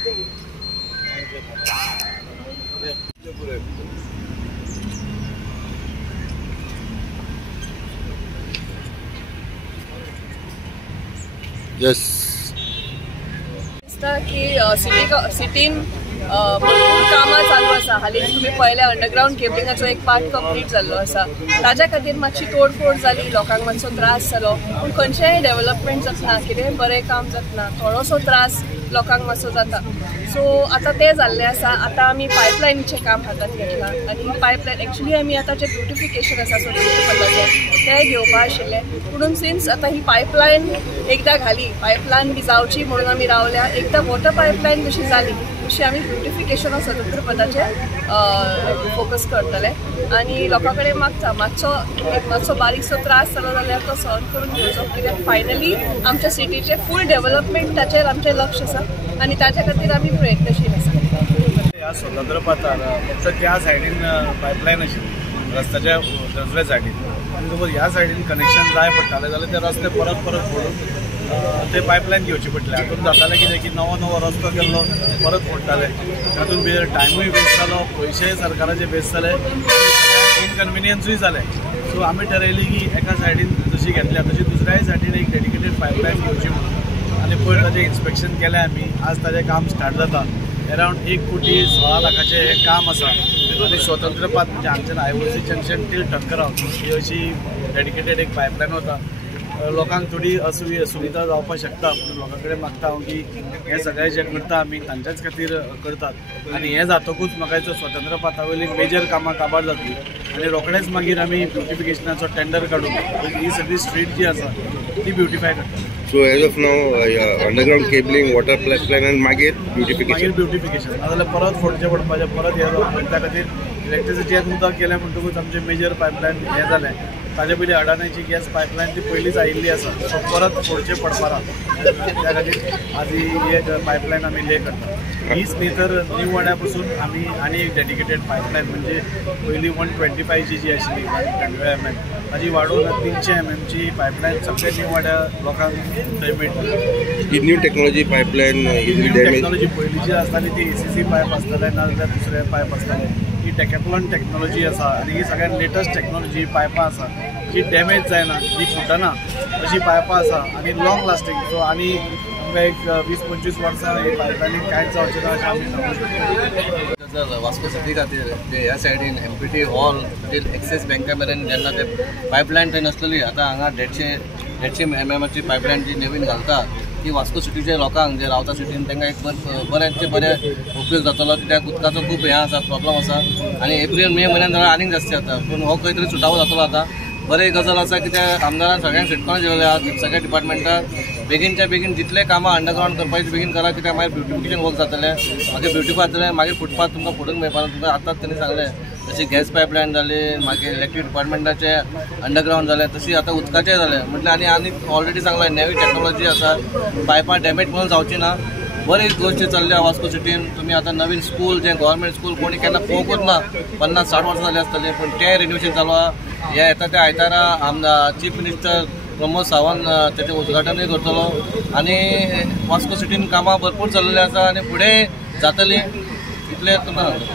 Yes की सिटीन भरपूर कामां चालू आसा. हालीं तुम्ही पळयल्या अंडरग्राउंड केबलिंगाचो एक पार्ट कंप्लीट जाल्लो आसा. ताज्या खातीर मातशी तोडफोड जाली, लोकांक मातसो त्रास जालो, पूण खंयचेंय डेव्हलपमेंट जातना, कितेंय बरें काम जातना थोडोसो त्रास लोकांक मातसो जाता. सो आतां तें जाल्लें आसा. आतां आमी पायपलायनीचें काम हातांत घेतलां आनी पायपलायन एक्चुली आमी आतां जें ब्युटिफिकेशन आसा सोसायटीचें तें घेवपा आशिल्लें, पुणून सिन्स आतां ही पायपलायन एकदां घाली, पायपलायन बी जावची म्हणून आमी रावल्या. एकदां वॉटर पायपलायन जशी जाली तशी आमी ब्युटिफिकेशन ऑफ स्वतंत्र पदाचेर फोकस करतले आनी लोकां कडेन मागता मातसो बारीकसो त्रास जालो जाल्यार तो सॉल्व करून घेवचो, कित्याक फायनली आमच्या सिटीचे फूल डेव्हलपमेंटाचेर आमचें लक्ष आसा आनी ताच्या खातीर आमी प्रयत्नशील आसा. ह्या स्वतंत्र पथार फक्त त्या सायडीन पायपलायन आशिल्ली रस्त्याच्या दुसऱ्या सायडीन, ह्या सायडीन कनेक्शन जाय पडटालें जाल्यार ते रस्ते परत फोडून ते पायपलायन घेवचे पडले. हातून जातालें कितें की नवो रस्तो केल्लो परत फोडटाले, तातूंत भितर टायमूय वेस्ट जालो, पयशेय सरकाराचे वेस्ट जाले, इनकन्विनियन्सूय जाले. सो आमी ठरयली की एका सायडीन जशी घेतल्या तशी दुसऱ्याय सायडीन एक डेडिकेटेड पायपलायन घेवची म्हणून आनी पयर ताचें इन्स्पेक्शन केलें आमी. आज ताचें काम स्टार्ट जाता. अरावंड 1,16,00,000 हें काम आसा आनी स्वतंत्र पथ म्हणजे हांगच्यान IOC जंक्शन टील टक्कराव ही अशी डेडिकेटेड एक पायपलायन वता. लोकांक थोडी सुविधा जावपाक शकता, पूण लोकां कडेन मागता हांव की हें सगळें जें करता आमी तांच्याच खातीर करतात आनी हें जातकूच म्हाका दिसता स्वतंत्र पथा वयली मेजर कामां काबार जातली आनी रोखडेंच मागीर आमी ब्युटिफिकेशनाचो टेंडर काडून ही सगळी स्ट्रीट जी आसा ती ब्युटिफाय करता. So as of now underground cabling, water pipeline आनी मागीर ब्युटिफिकेशन नाजाल्यार परत फोडचें पडपाचें, परत हें जावपाचें. त्या खातीर इलेक्ट्रिसिटीन उदक केलें म्हणटकूच आमचें मेजर पायपलायन हें जालें. ताजे पयलीं अडाण्याची गॅस पायपलायन ती पयलींच आयिल्ली आसा, सो परत फोडचें पडपाना. त्या खातीर आज ही एक पायपलायन आमी ले करता. हीच न्ही तर न्यू वाड्या पसून आमी आनी एक डेडिकेटेड पायपलायन म्हणजे पयलीं 125 जी आशिल्ली 125 mm ताजी वाडोवन 300 mm ची पायपलायन सगळ्या न्यू वाड्या लोकांक थंय मेळटली. ही न्यू टेक्नॉलॉजी पायपलायन टेक्नॉलॉजी पयलीं जी आसताली ती ACC पायप आसताले नाजाल्यार दुसरे पायप आसताले. ही डेकॅथलॉन टेक्नॉलॉजी आसा आनी ही सगळ्यात लेटस्ट टेक्नॉलॉजी पायपां आसा जी डॅमेज जायना, जी फुटना अशी पायपां आसा आनी लॉंग लास्टींग. सो आनी आमकां एक 20-25 वर्सां ही पायपलायनीक कांयच जावचें ना अशें आमी सांगू शकता. वास्को सिटी खातीर ह्या सायडीन MPT हॉल एक्सिस बँका मेरेन जेन्ना ते पायपलायन थंय नासलेली, आतां हांगा 150 mm ची पायपलायन जी नवीन घालता ती वास्को सिटीच्या लोकांक जे रावता सिटीन तांकां एक बरें उपयोग जातलो, कित्याक उदकाचो खूब हें आसा, प्रॉब्लम आसा आनी एप्रील-मे म्हयन्यान जाल्यार आनीक जास्ती जाता. पूण हो खंय तरी सुटावो जातलो. आतां बरें गजाल आसा कित्याक आमदारान सगळ्यांक शिटकोण जेवले आहा सगळ्या डिपार्टमेंटाक बेगीनच्या बेगीन जितले कामां अंडरग्राउंड करपाची बेगीन करा, कित्याक मागीर ब्युटिफिकेशन वर्क जातलें, मागीर ब्युटिफाय जातलें, मागीर फुटपाथ तुमकां फोडूंक मेळपाना. तुमकां आतांच तांणी सांगलें जशी गॅस पायपलायन जाली, मागीर इलेक्ट्रीक डिपार्टमेंटाचे अंडरग्राउंड जालें, तशी आतां उदकाचें जालें. म्हटल्यार आनी ऑलरेडी सांगलें नवी टॅक्नॉलॉजी आसा, पायपां डॅमेज म्हणून जावची ना. बरी गोष्टी चल्ल्या वास्को सिटीन. तुमी आतां नवीन स्कूल जें गव्हर्मेंट स्कूल कोणी केन्ना पळोवंकूच ना, 50-60 वर्सां जालीं आसतलीं, पूण तें रिन्युवेशन चालू आहा. हे येता त्या आयतारा चीफ मिनिस्टर प्रमोद सावंत तेचें उद्घाटनूय करतलो आनी वास्को सिटीन कामां भरपूर चल्लेलीं आसा आनी फुडें जातलीं इतलें तुमकां सांगता.